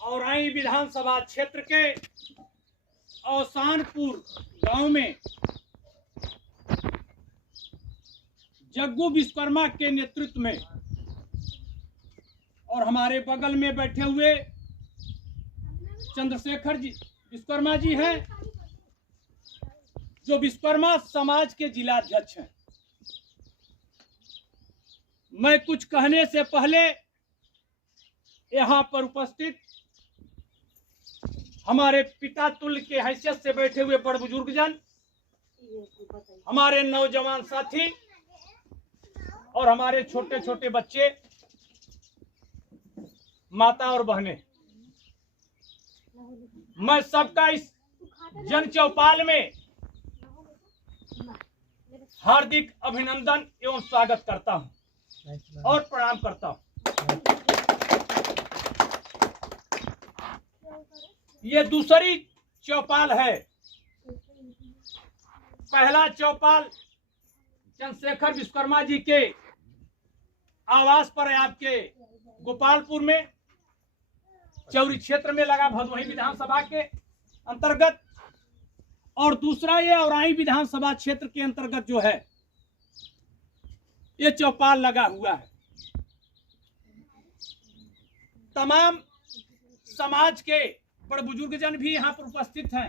औराई विधानसभा क्षेत्र के औसानपुर गांव में जग्गू विश्वकर्मा के नेतृत्व में और हमारे बगल में बैठे हुए चंद्रशेखर जी विश्वकर्मा जी हैं, जो विश्वकर्मा समाज के जिलाध्यक्ष हैं। मैं कुछ कहने से पहले यहाँ पर उपस्थित हमारे पिता तुल्य के हैसियत से बैठे हुए बड़ बुजुर्ग जन, हमारे नौजवान साथी और हमारे छोटे छोटे बच्चे, माता और बहनें, मैं सबका इस जन चौपाल में हार्दिक अभिनंदन एवं स्वागत करता हूं और प्रणाम करता हूं। ये दूसरी चौपाल है। पहला चौपाल चंद्रशेखर विश्वकर्मा जी के आवास पर है, आपके गोपालपुर में चौरी क्षेत्र में लगा, भदोही विधानसभा के अंतर्गत। और दूसरा ये औराई विधानसभा क्षेत्र के अंतर्गत जो है ये चौपाल लगा हुआ है। तमाम समाज के बड़ बुजुर्ग जन भी यहाँ पर उपस्थित हैं,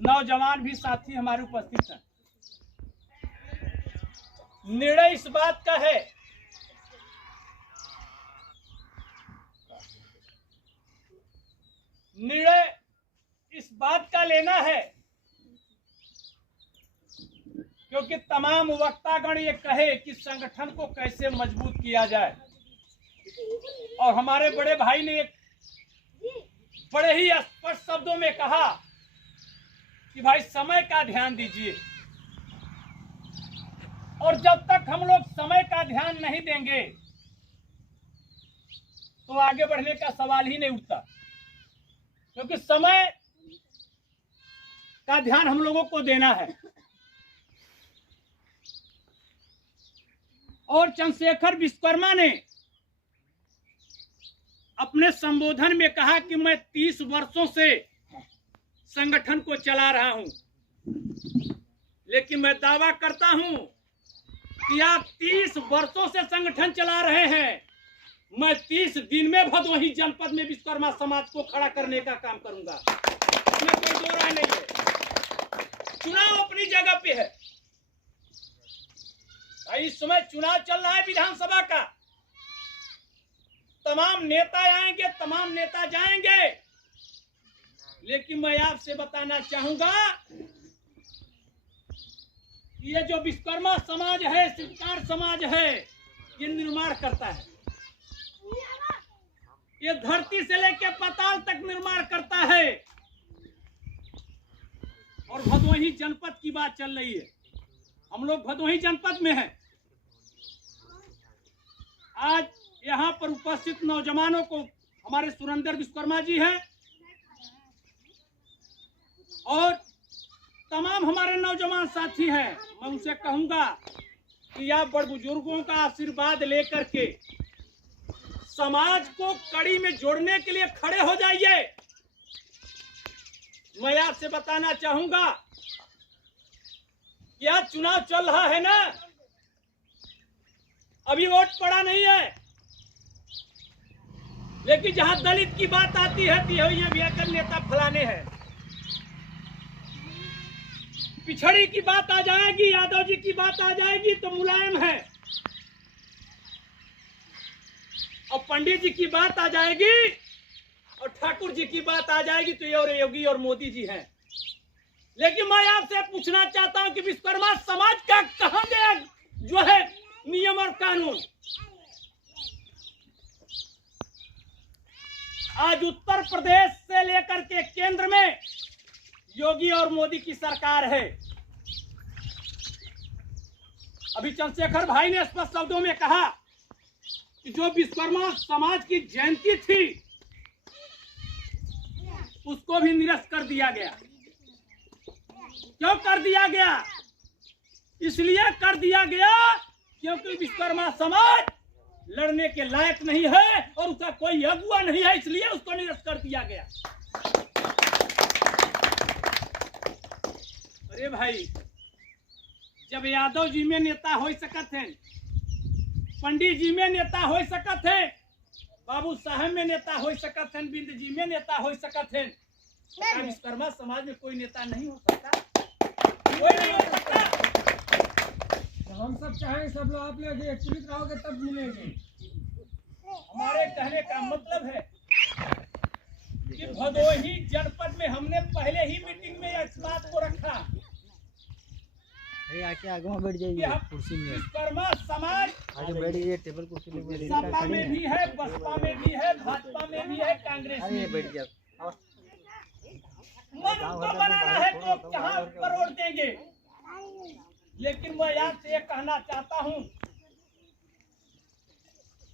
नौजवान भी साथी हमारे उपस्थित हैं। निर्णय इस बात का है लेना है क्योंकि तमाम वक्तागण ये कहे कि संगठन को कैसे मजबूत किया जाए। और हमारे बड़े भाई ने एक बड़े ही स्पष्ट शब्दों में कहा कि भाई समय का ध्यान दीजिए। और जब तक हम लोग समय का ध्यान नहीं देंगे तो आगे बढ़ने का सवाल ही नहीं उठता, क्योंकि समय का ध्यान हम लोगों को देना है। और चंद्रशेखर विश्वकर्मा ने अपने संबोधन में कहा कि मैं 30 वर्षों से संगठन को चला रहा हूं, लेकिन मैं दावा करता हूं कि आप 30 वर्षों से संगठन चला रहे हैं। मैं 30 दिन में भदोही जनपद में विश्वकर्मा समाज को खड़ा करने का काम करूंगा, इसमें कोई दो राय नहीं है। चुनाव अपनी जगह पे है। इस समय चुनाव चल रहा है विधानसभा का। तमाम नेता आएंगे, तमाम नेता जाएंगे, लेकिन मैं आपसे बताना चाहूंगा कि ये जो विश्वकर्मा समाज है, शिल्पकार समाज है, ये निर्माण करता है। ये धरती से लेकर पाताल तक निर्माण करता है। और भदोही जनपद की बात चल रही है, हम लोग भदोही जनपद में हैं। आज यहाँ पर उपस्थित नौजवानों को हमारे सुरेंद्र विश्वकर्मा जी हैं और तमाम हमारे नौजवान साथी हैं। मैं उनसे कहूंगा कि आप बड़ बुजुर्गों का आशीर्वाद लेकर के समाज को कड़ी में जोड़ने के लिए खड़े हो जाइए। मैं आपसे बताना चाहूंगा कि आज चुनाव चल रहा है ना, अभी वोट पड़ा नहीं है, लेकिन जहां दलित की बात आती है तो ये भी नेता फलाने हैं। पिछड़ी की बात आ जाएगी, यादव जी की बात आ जाएगी तो मुलायम है, और पंडित जी की बात आ जाएगी और ठाकुर जी की बात आ जाएगी तो ये और योगी और मोदी जी हैं। लेकिन मैं आपसे पूछना चाहता हूं कि विश्वकर्मा समाज का कहां गया जो है नियम और कानून? आज उत्तर प्रदेश से लेकर के केंद्र में योगी और मोदी की सरकार है। अभी चंद्रशेखर भाई ने स्पष्ट शब्दों में कहा कि जो विश्वकर्मा समाज की जयंती थी उसको भी निरस्त कर दिया गया। क्यों कर दिया गया? इसलिए कर दिया गया क्योंकि विश्वकर्मा समाज लड़ने के लायक नहीं है और उसका कोई अगुआ नहीं है, इसलिए उसको निरस्त कर दिया गया। अरे भाई, जब यादव जी में नेता हो सकत है, पंडित जी में नेता हो सकत है, बाबू साहब में नेता हो सकत है, बिंद जी में नेता हो सकत है, विश्वकर्मा समाज में कोई नेता नहीं हो सकता, कोई नहीं हो सकता। हम सब चाहें सब लोग आप लोग एकत्रित रहोगे तब मिलेंगे। हमारे कहने का मतलब है कि भदोही जनपद में हमने पहले ही मीटिंग में इस बात को रखा आके आगे बैठ कि जाइए, हम कुर्सी में विश्वकर्मा समाज आगे बैठ जाइए, टेबल कुर्सी में सपा में भी है, बसपा में भी है, भाजपा में भी है, कांग्रेस में भी बैठ है। जाओ। मन को बनाना है तो कहाँ पर वोट देंगे। लेकिन मैं आपसे ये कहना चाहता हूँ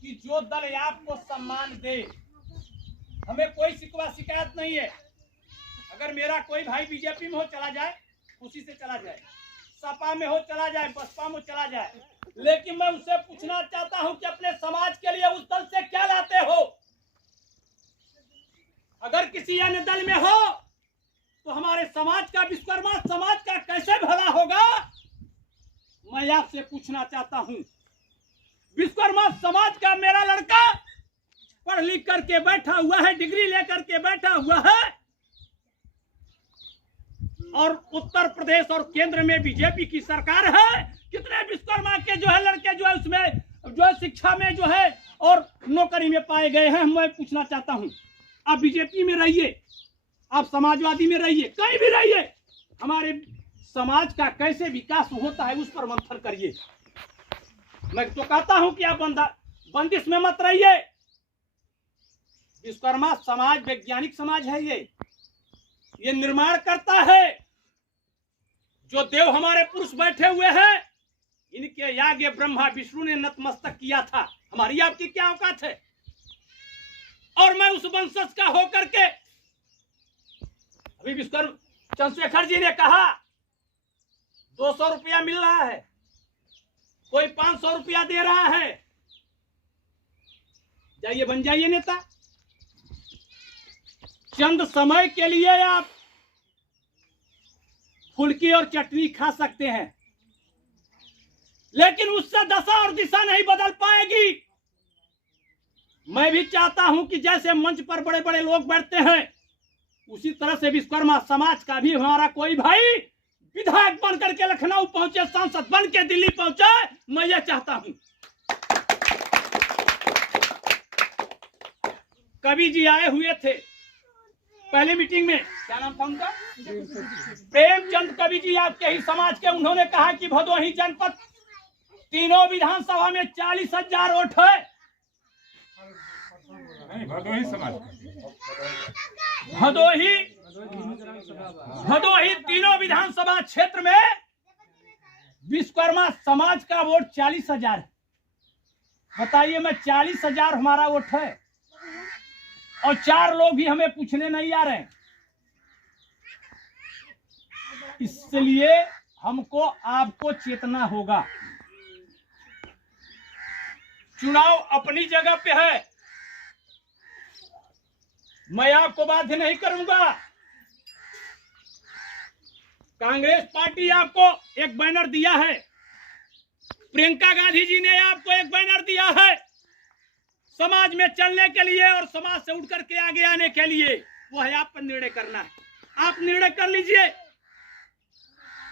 कि जो दल आपको सम्मान दे, हमें कोई शिकवा शिकायत नहीं है। अगर मेरा कोई भाई बीजेपी में हो चला जाए, खुशी से चला जाए, सपा में हो चला जाए, बसपा में चला जाए, लेकिन मैं उससे पूछना चाहता हूं कि अपने समाज के लिए उस दल से क्या लाते हो। अगर किसी अन्य दल में हो तो हमारे समाज का, विश्वकर्मा समाज का कैसे भला होगा, मैं आपसे पूछना चाहता हूं। विश्वकर्मा समाज का मेरा लड़का पढ़ लिख करके बैठा हुआ है, डिग्री लेकर के बैठा हुआ है, और उत्तर प्रदेश और केंद्र में बीजेपी की सरकार है। कितने विश्वकर्मा के जो है लड़के जो है उसमें जो है शिक्षा में जो है और नौकरी में पाए गए हैं। मैं पूछना चाहता हूं, आप बीजेपी में रहिए, आप समाजवादी में रहिए, कहीं भी रहिए, हमारे समाज का कैसे विकास होता है उस पर मंथन करिए। मैं तो कहता हूं कि आप बंदिश में मत रहिए। विश्वकर्मा समाज वैज्ञानिक समाज है, ये निर्माण करता है। जो देव हमारे पुरुष बैठे हुए हैं, इनके याज्ञ ब्रह्मा विष्णु ने नतमस्तक किया था। हमारी आपकी क्या औकात है। और मैं उस वंशज का होकर के, अभी विश्वकर्मा चंद्रशेखर जी ने कहा 200 रुपया मिल रहा है, कोई 500 रुपया दे रहा है, जाइए बन जाइए नेता। चंद समय के लिए आप फुल्की और चटनी खा सकते हैं, लेकिन उससे दशा और दिशा नहीं बदल पाएगी। मैं भी चाहता हूं कि जैसे मंच पर बड़े बड़े लोग बैठते हैं, उसी तरह से विश्वकर्मा समाज का भी हमारा कोई भाई विधायक बन करके लखनऊ पहुंचे, सांसद बन के दिल्ली पहुंचे। मैं ये चाहता हूं। कवि जी आए हुए थे पहले मीटिंग में, क्या नाम था उनका, प्रेमचंद कवि जी, आपके ही समाज के। उन्होंने कहा कि भदोही जनपद तीनों विधानसभा में 40,000 वोट है। भदोही समाज, भदोही तीनों विधानसभा क्षेत्र में विश्वकर्मा समाज का वोट 40,000 है। बताइए, मैं 40,000 हमारा वोट है और 4 लोग भी हमें पूछने नहीं आ रहे हैं। इसलिए हमको आपको चेतना होगा। चुनाव अपनी जगह पे है, मैं आपको बाध्य नहीं करूंगा। कांग्रेस पार्टी आपको एक बैनर दिया है, प्रियंका गांधी जी ने आपको एक बैनर दिया है समाज में चलने के लिए और समाज से उठ करके आगे आने के लिए। वो है आप पर निर्णय करना है, आप निर्णय कर लीजिए।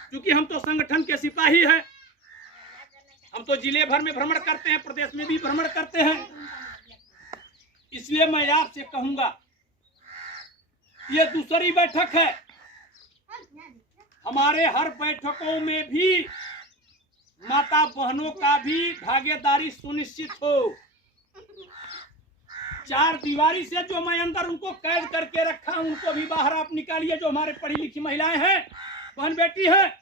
क्योंकि हम तो संगठन के सिपाही हैं, हम तो जिले भर में भ्रमण करते हैं, प्रदेश में भी भ्रमण करते हैं। इसलिए मैं आपसे कहूंगा, ये दूसरी बैठक है। हमारे हर बैठकों में भी माता बहनों का भी भागीदारी सुनिश्चित हो। 4 दीवारी से जो मैं अंदर उनको कैद करके रखा हूं, उनको भी बाहर आप निकालिए। जो हमारे पढ़ी लिखी महिलाएं हैं, बहन बेटी हैं,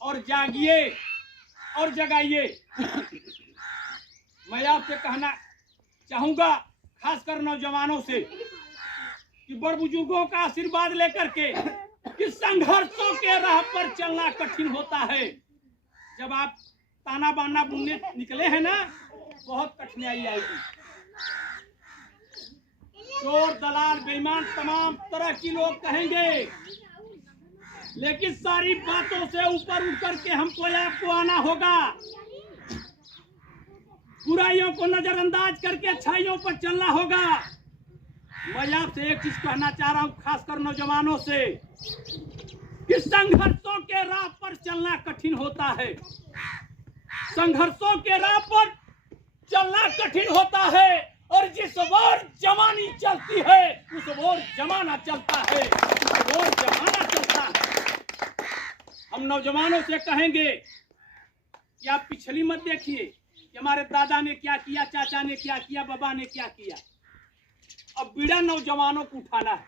और जागिए और जगाइए। मैं आपसे कहना चाहूंगा, खासकर नौजवानों से, कि बड़ बुजुर्गों का आशीर्वाद लेकर के कि संघर्षों के राह पर चलना कठिन होता है। जब आप ताना बाना बुनने निकले हैं ना, बहुत कठिनाई आएगी। चोर, दलाल, बेईमान तमाम तरह की लोग कहेंगे, लेकिन सारी बातों से ऊपर उठ करके हमको आपको आना होगा। बुराइयों को नजरअंदाज करके अच्छाइयों पर चलना होगा। मैं आपसे एक चीज कहना चाह रहा हूं, खासकर नौजवानों से, कि संघर्षों के राह पर चलना कठिन होता है। संघर्षों के राह पर चलना कठिन होता है, और जिस ओर जवानी चलती है उस ओर जमाना चलता है, उस ओर जमाना चलता है। हम नौजवानों से कहेंगे कि आप पिछली मत देखिए कि हमारे दादा ने क्या किया, चाचा ने क्या किया, बाबा ने क्या किया। अब बीड़ा नौजवानों को उठाना है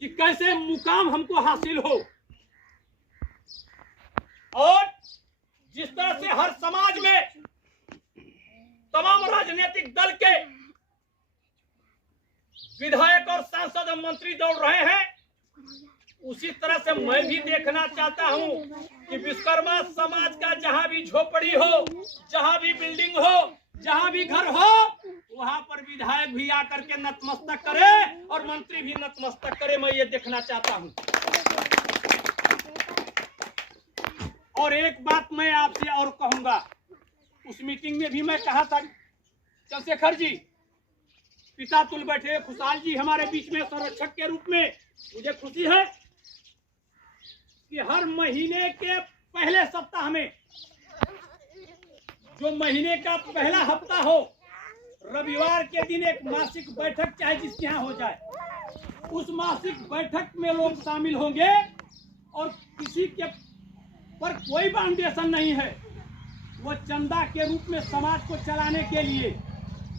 कि कैसे मुकाम हमको हासिल हो। और जिस तरह से हर समाज में तमाम राजनीतिक दल के विधायक और सांसद और मंत्री दौड़ रहे हैं, उसी तरह से मैं भी देखना चाहता हूं कि विश्वकर्मा समाज का जहां भी झोपड़ी हो, जहां भी बिल्डिंग हो, जहां भी घर हो, वहां पर विधायक भी आकर के नतमस्तक करे और मंत्री भी नतमस्तक करे। मैं ये देखना चाहता हूं। और एक बात मैं आपसे और कहूंगा, उस मीटिंग में भी मैं कहा था, चंद्रशेखर जी, पिता तुल बैठे, खुशहाल जी हमारे बीच में संरक्षक के रूप में, मुझे खुशी है कि हर महीने के पहले सप्ताह में, जो महीने का पहला हफ्ता हो, रविवार के दिन एक मासिक बैठक चाहे जिसके यहाँ हो जाए, उस मासिक बैठक में लोग शामिल होंगे। और किसी के पर कोई बाउंडेशन नहीं है, वो चंदा के रूप में समाज को चलाने के लिए,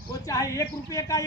वो चाहे 1 रुपये का